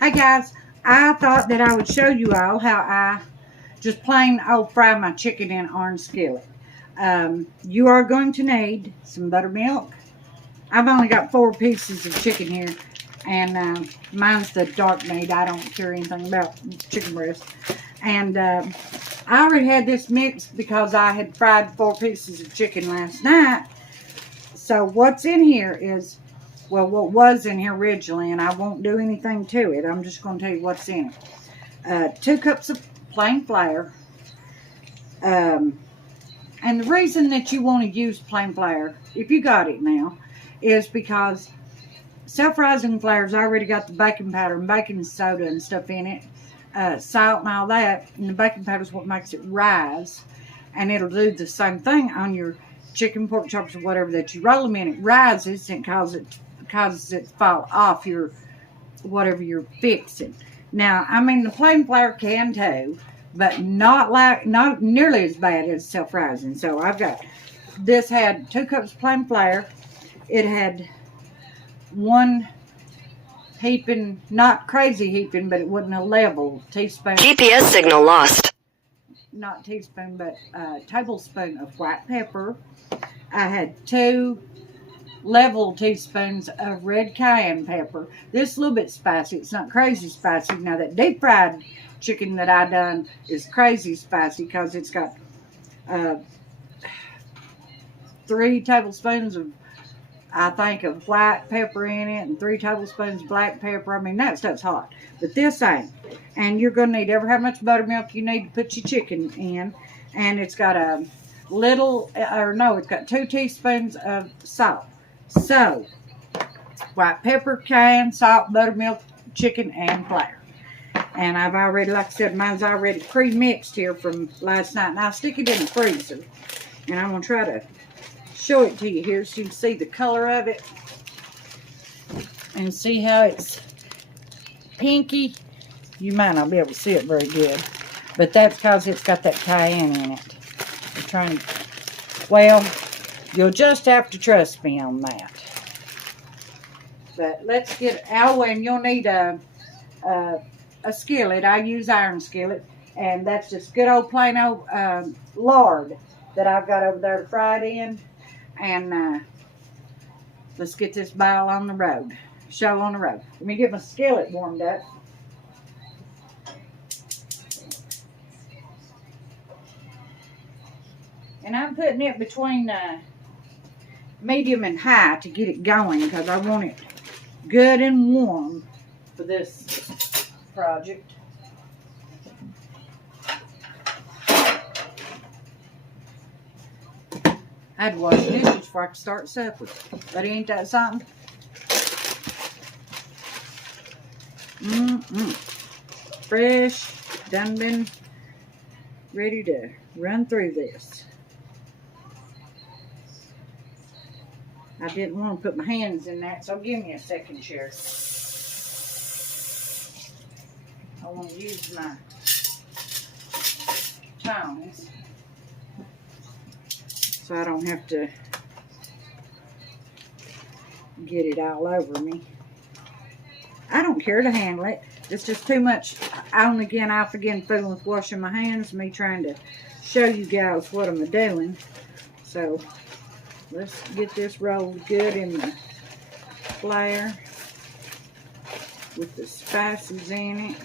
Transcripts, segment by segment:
Hey guys, I thought that I would show you all how I just plain old fry my chicken in orange skillet. You are going to need some buttermilk. I've only got 4 pieces of chicken here, and mine's the dark meat. I don't care anything about chicken breast. And I already had this mixed because I had fried 4 pieces of chicken last night. So what's in here is, well, what was in here originally, and I won't do anything to it. I'm just going to tell you what's in it. 2 cups of plain flour. And the reason that you want to use plain flour, if you got it now, is because self-rising flour's already got the baking powder and baking soda and stuff in it, salt and all that, and the baking powder is what makes it rise. And it'll do the same thing on your chicken, pork chops, or whatever that you roll them in. It rises and causes it to fall off your whatever you're fixing. Now, I mean, the plain flour can too, but not nearly as bad as self-rising. So this had 2 cups of plain flour. It had 1 heaping, not crazy heaping, but it wasn't a level teaspoon. GPS signal lost. Not teaspoon, but a tablespoon of white pepper. I had 2 level teaspoons of red cayenne pepper. This is a little bit spicy. It's not crazy spicy. Now that deep fried chicken that I done is crazy spicy because it's got 3 tablespoons of, I think, of white pepper in it and 3 tablespoons of black pepper. I mean, that stuff's hot. But this ain't. And you're going to need how much buttermilk you need to put your chicken in. And it's got it's got 2 teaspoons of salt. So, white pepper, cayenne, salt, buttermilk, chicken, and flour. And I've already, like I said, mine's already pre-mixed here from last night. And I'll stick it in the freezer. And I'm going to try to show it to you here so you can see the color of it. And see how it's pinky. You might not be able to see it very good. But that's because it's got that cayenne in it. Well, you'll just have to trust me on that. But let's get and you'll need a skillet. I use iron skillet, and that's just good old plain old lard that I've got over there to fry it in. And let's get this ball on the road. Show on the road. Let me get my skillet warmed up. And I'm putting it between medium and high to get it going because I want it good and warm for this project. I had to wash dishes before I could start supper. But ain't that something? Fresh. Done been ready to run through this. I didn't want to put my hands in that, so give me a second here. I want to use my tongs so I don't have to get it all over me. I don't care to handle it. It's just too much. I'll again fooling with washing my hands, me trying to show you guys what I'm doing. So let's get this rolled good in the flour with the spices in it.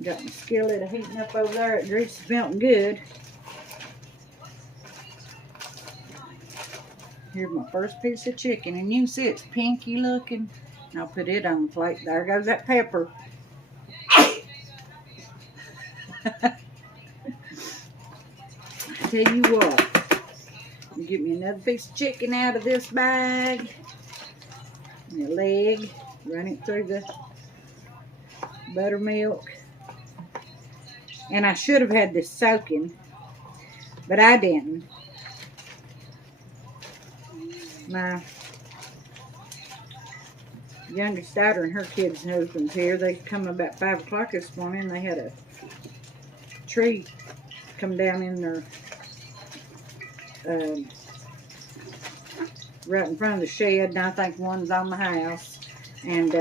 Got my skillet heating up over there. It grease is melting good. Here's my first piece of chicken, and you can see it's pinky looking. I'll put it on the plate. There goes that pepper. Tell you what, get me another piece of chicken out of this bag. And the leg, run it through the buttermilk. And I should have had this soaking, but I didn't. My youngest daughter and her kids and husband's here. They come about 5 o'clock this morning. They had a tree come down in their right in front of the shed, and I think one's on the house. And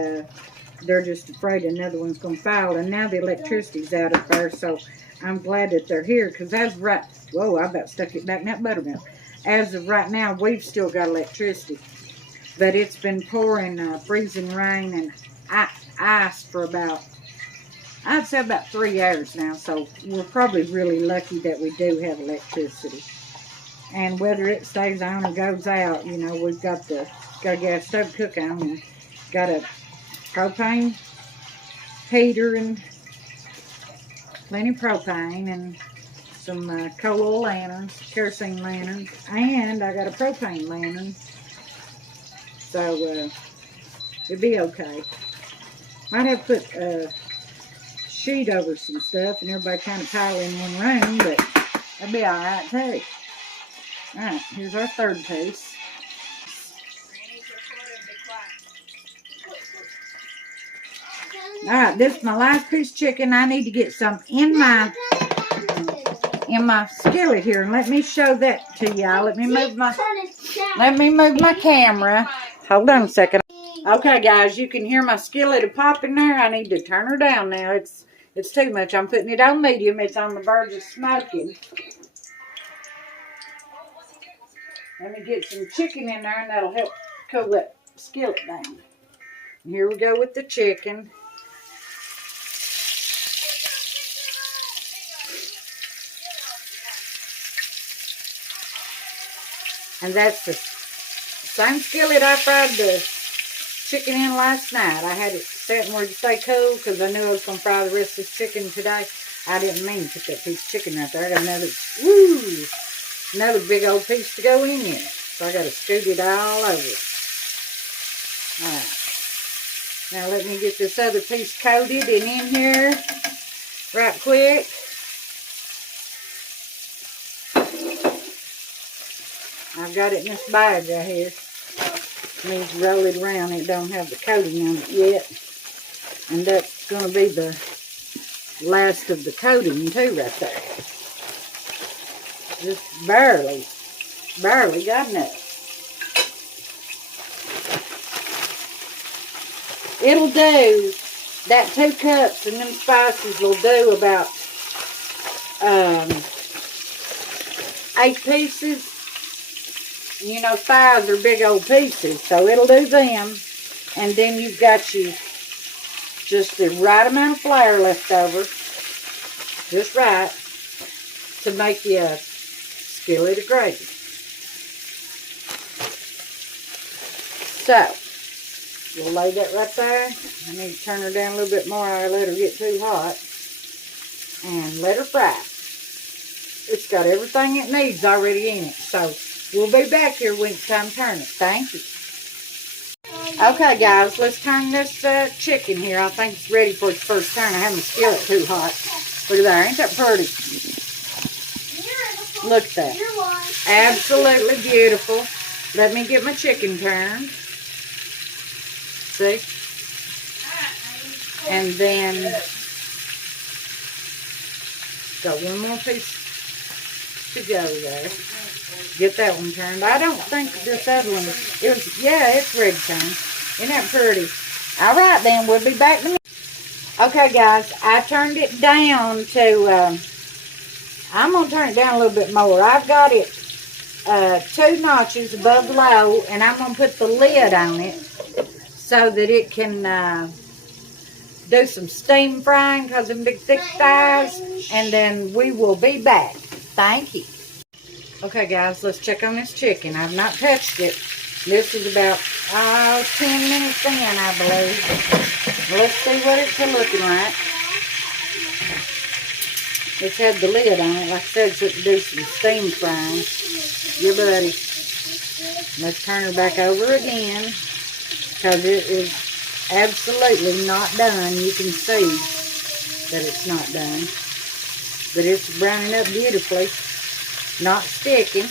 they're just afraid another one's going to fall. And now the electricity's out up there, so I'm glad that they're here. Because as right, whoa, I about stuck it back in that buttermilk. As of right now, we've still got electricity. But it's been pouring freezing rain and ice for about, I'd say about 3 hours now. So we're probably really lucky that we do have electricity. And whether it stays on or goes out, you know, we've got a gas stove to cook on, and got a propane heater and plenty of propane, and some coal oil lanterns, kerosene lanterns, and I got a propane lantern. So it'll be okay. Might have to put a sheet over some stuff and everybody kind of pile in one room, but that'll be alright too. Alright, here's our third piece. Alright, this is my last piece of chicken. I need to get some in my skillet here, and let me show that to y'all. Let me move my camera. Hold on a second. Okay, guys, you can hear my skillet popping there. I need to turn her down now. It's too much. I'm putting it on medium. It's on the verge of smoking. Let me get some chicken in there, and that'll help cool that skillet down. And here we go with the chicken. And that's the same skillet I fried the chicken in last night. I had it set where to stay cool because I knew I was going to fry the rest of the chicken today. I didn't mean to put that piece of chicken right there. I got another big old piece to go in there. So I got to scoot it all over. Alright. Now let me get this other piece coated and in here right quick. I've got it in this bag right here. Let me roll it around. It don't have the coating on it yet. And that's going to be the last of the coating too right there. Just barely got enough. It'll do, that 2 cups and them spices will do about 8 pieces. You know, thighs are big old pieces, so it'll do them. And then you've got you just the right amount of flour left over, just right, to make you a skillet of gravy. So, we'll lay that right there. I need to turn her down a little bit more. I let her get too hot. And let her fry. It's got everything it needs already in it. So, we'll be back here when it's time to turn it. Thank you. Okay, guys, let's turn this chicken here. I think it's ready for its first turn. I have my skillet too hot. Look at that. Ain't that pretty? Look at that. Absolutely beautiful. Let me get my chicken turned. See? And then got one more piece to go there. Get that one turned. I don't think this other one, it's ready to turn. Isn't that pretty? Alright then, we'll be back in a minute. Okay guys, I turned it down to, I'm going to turn it down a little bit more. I've got it 2 notches above low, and I'm going to put the lid on it so that it can do some steam frying because of big thick thighs, and then we will be back. Thank you. Okay guys, let's check on this chicken. I've not touched it. This is about 10 minutes in, I believe. Let's see what it's looking like. It's had the lid on it. Like I said, so it can do some steam frying. Yeah, buddy. Let's turn her back over again, because it is absolutely not done. You can see that it's not done. But it's browning up beautifully. Not sticking.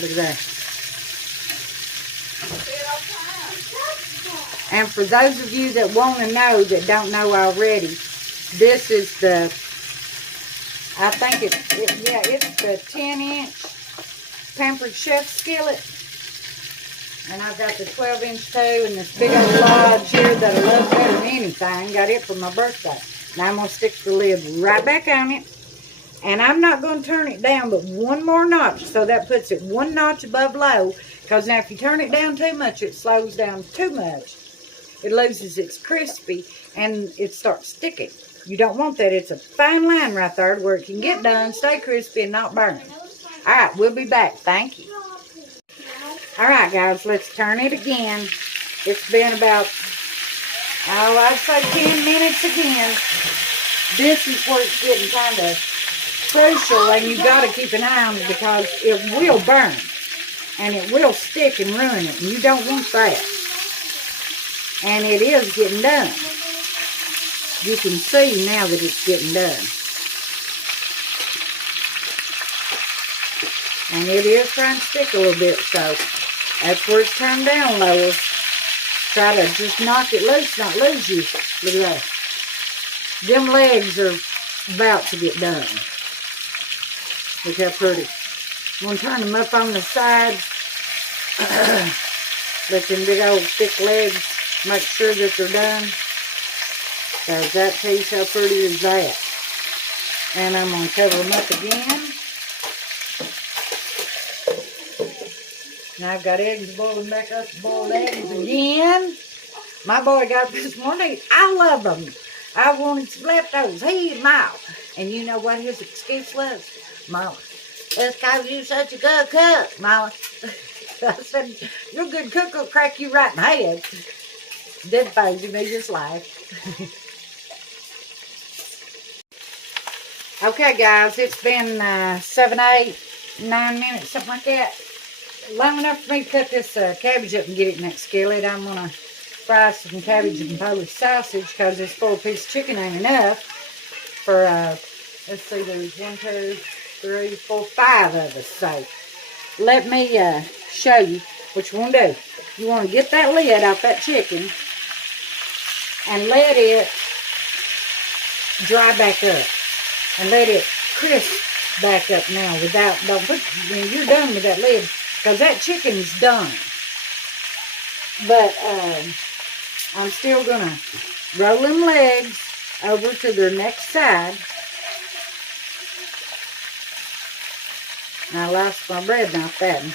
Look at that. And for those of you that want to know, that don't know already, this is the, I think it's the 10-inch Pampered Chef skillet. And I've got the 12-inch too, and this big old lodge here that I love better than anything. Got it for my birthday. Now I'm going to stick the lid right back on it. And I'm not going to turn it down but one more notch. So that puts it one notch above low. Because now if you turn it down too much, it slows down too much. It loses its crispy and it starts sticking. You don't want that. It's a fine line right there where it can get done, stay crispy, and not burn. All right, we'll be back. Thank you. All right, guys, let's turn it again. It's been about, I'd say 10 minutes again. This is where it's getting kind of crucial, and you've got to keep an eye on it because it will burn. And it will stick and ruin it, and you don't want that. And it is getting done. You can see now that it's getting done. And it is trying to stick a little bit, so that's where it's turned down lower. Try to just knock it loose, not lose you. Look at that. Them legs are about to get done. Look how pretty. I'm going to turn them up on the sides. Let them big old thick legs make sure that they're done. Because that piece, how pretty is that? And I'm going to cover them up again. Now I've got eggs boiling back up, boiled eggs again. My boy got up this morning. I love them. I wanted some leftovers. He ate them all. And you know what his excuse was? Mama, that's because you're such a good cook, Mama. I said, your good cook will crack you right in the head. Didn't phase him, he just laughed. Okay, guys, it's been 7, 8, 9 minutes, something like that. Long enough for me to cut this cabbage up and get it in that skillet. I'm going to fry some cabbage and Polish sausage because this full piece of chicken ain't enough for, let's see, there's 1, 2, 3, 4, 5 of us. So let me show you what you want to do. You want to get that lid off that chicken and let it dry back up. And let it crisp back up now without, don't put, when you're done with that lid, because that chicken's done. But I'm still going to roll them legs over to their next side. I lost my bread knife that one.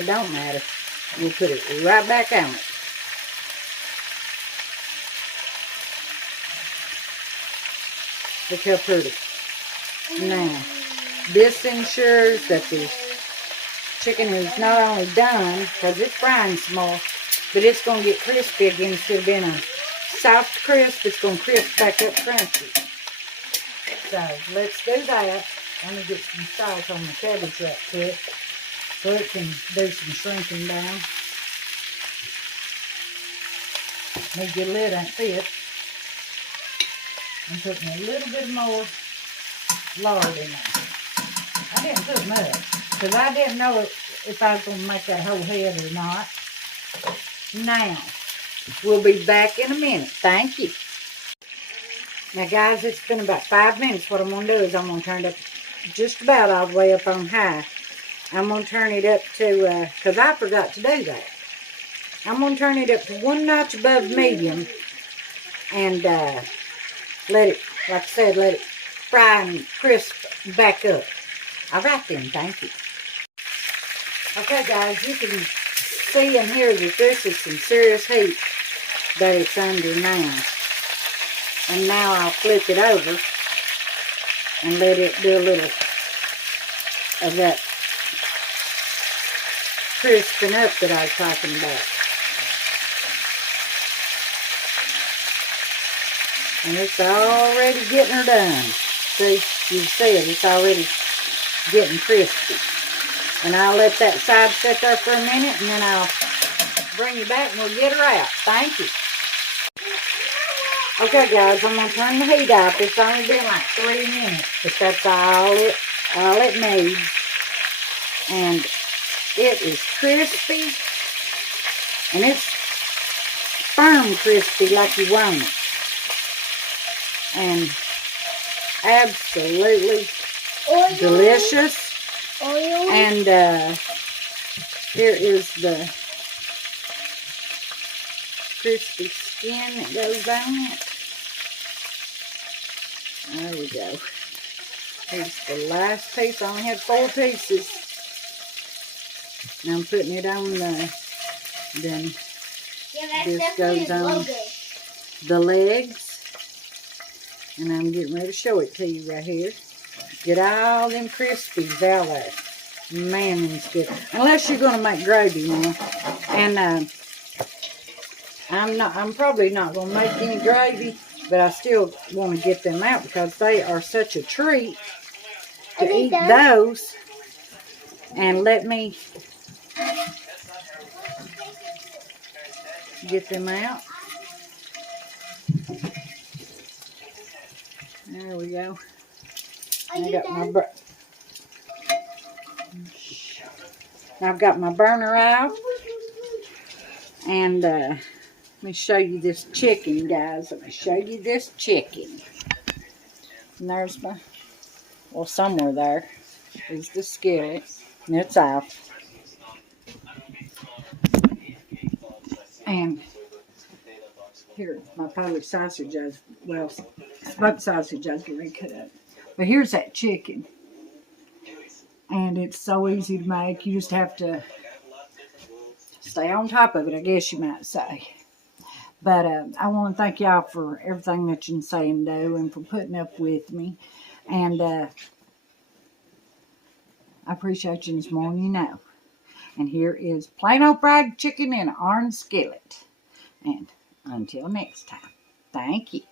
It don't matter. We'll put it right back on it. Look how pretty. Now, this ensures that the chicken is not only done, because it's frying some more, but it's going to get crispy again. Instead of being a soft crisp, it's going to crisp back up crunchy. So, let's do that. Let me get some salt on the cabbage right quick, so it can do some shrinking down. Maybe your lid ain't fit. I'm putting a little bit more lard in there. I didn't put much, because I didn't know if I was going to make that whole head or not. Now, we'll be back in a minute. Thank you. Now, guys, it's been about 5 minutes. What I'm going to do is I'm going to turn it up just about all the way up on high. I'm going to turn it up to, because I forgot to do that. I'm going to turn it up to 1 notch above medium and let it, like I said, let it fry and crisp back up. All right then, thank you. Okay, guys, you can see and hear that this is some serious heat that it's under now. And now I'll flip it over and let it do a little of that crisping up that I was talking about. And it's already getting her done. See, you see it, it's already getting crispy. And I'll let that side sit there for a minute, and then I'll bring you back and we'll get her out. Thank you. Okay, guys, I'm going to turn the heat off. It's only been like 3 minutes, but that's all it needs. And it is crispy, and it's firm crispy like you want it. And absolutely delicious. And here is the crispy skin that goes on it. There we go. Here's the last piece. I only had 4 pieces. Now I'm putting it on then this goes on the legs. And I'm getting ready to show it to you right here. Get all them crispies out there. Man, it's good. Unless you're going to make gravy now. And I'm probably not going to make any gravy, but I still want to get them out because they are such a treat to eat those. And let me get them out. There we go. I've got my burner out. And let me show you this chicken, guys. Let me show you this chicken. And there's my, well, somewhere there is the skillet. And it's out. And here's my Polish sausage. Well, smoked sausage I was going to cut up. But here's that chicken. And it's so easy to make. You just have to stay on top of it, I guess you might say. But I want to thank y'all for everything that you say and do and for putting up with me. And I appreciate you as more than you know. And here is plain old fried chicken in an orange skillet. And until next time, thank you.